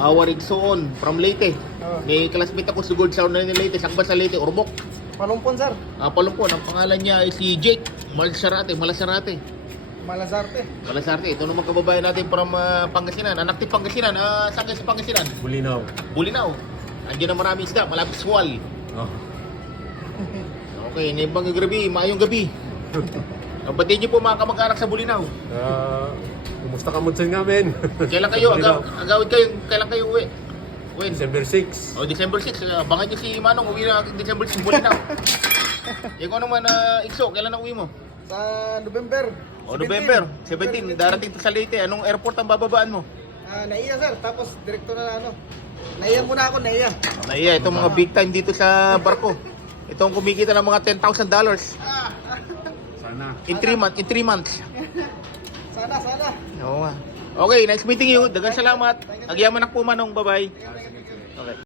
Our Igsoon from Leyte. Oh. May classmate ako sugod sa unan ni Leyte. Sakban sa Leyte, Urbok. Palumpon, sir. Palumpon, ang pangalan niya ay si Jake Malasarate. Malazarte. Malasarte. Ito naman kababayan natin from Pangasinan. Anak din Pangasinan. Saan kayo sa Pangasinan? Bulinaw. Bulinaw. Andiyan na maraming isda. Malapit Suwal. Oh. Okay, nimbang gabi. Maayong gabi. Batiin niyo po mga kamag-anak sa Bulinaw. Kumusta ka munsan namin? Kailan kayo? Bulinaw. Agawid kayo. Kailan kayo uwi? When? December 6. December 6. Abangan niyo si Manong. Uwi na December 6 Bulinaw. Ikaw naman, Ikso, kailan na uwi mo? Sa November. November 17. Darating to sa Leyte. Anong airport ang bababaan mo? Naiya, sir. Tapos direkto na ano. Naiya muna ako, Naiya. Naiya, itong mga big time dito sa barko. Itong kumikita ng mga $10,000. Sana. In 3 months. Sana. Oo nga. Okay, nice meeting you. Dagang salamat. Agyaman ako po Manong. Bye-bye. Okay.